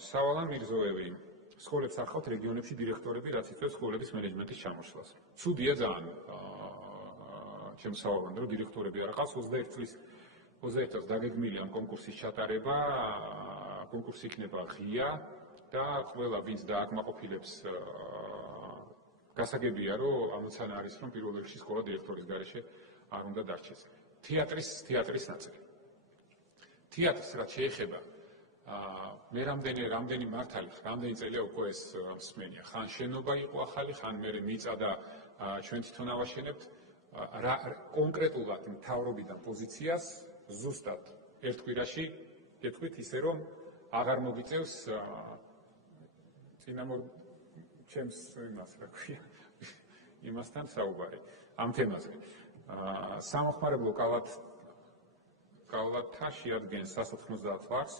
სავალან მირზოევი სკოლებს ახავთ რეგიონებში დირექტორები, რაც იწვევს სკოლების მენეჯმენტის ჩამოშლას. ცუდია ძალიან ჩემს სავალამდე, რომ დირექტორები არ ახავს 21 წელს დაგეგმილი ამ კონკურსის ჩატარება, კონკურსი იქნება ღია და ყველა ვინც დააკმაყოფილებს გასაგებია, რომ ამოცანა არის, რომ პირველ რიგში სკოლა დირექტორის გარეშე არ უნდა დარჩეს. თეატრის ნაწილი. თეატრს რაც შეეხება მე რამდენი მართალი, რამდენი წელია უკვე ეს მსმენია. ხან შენობა იყო ახალი, ხან მე მიწა და ჩვენ თვითონ ავაშენებთ. კონკრეტულად მთავრობიდან პოზიციას ზუსტად ერთ კვირაში გეტყვით ისე, რომ აღარ მოგიწევს ჩემს იმას რა ქვია, იმასთან საუბარი ამ თემაზე. სამხმარებლო კალათთა შეადგენს 190 ვარს.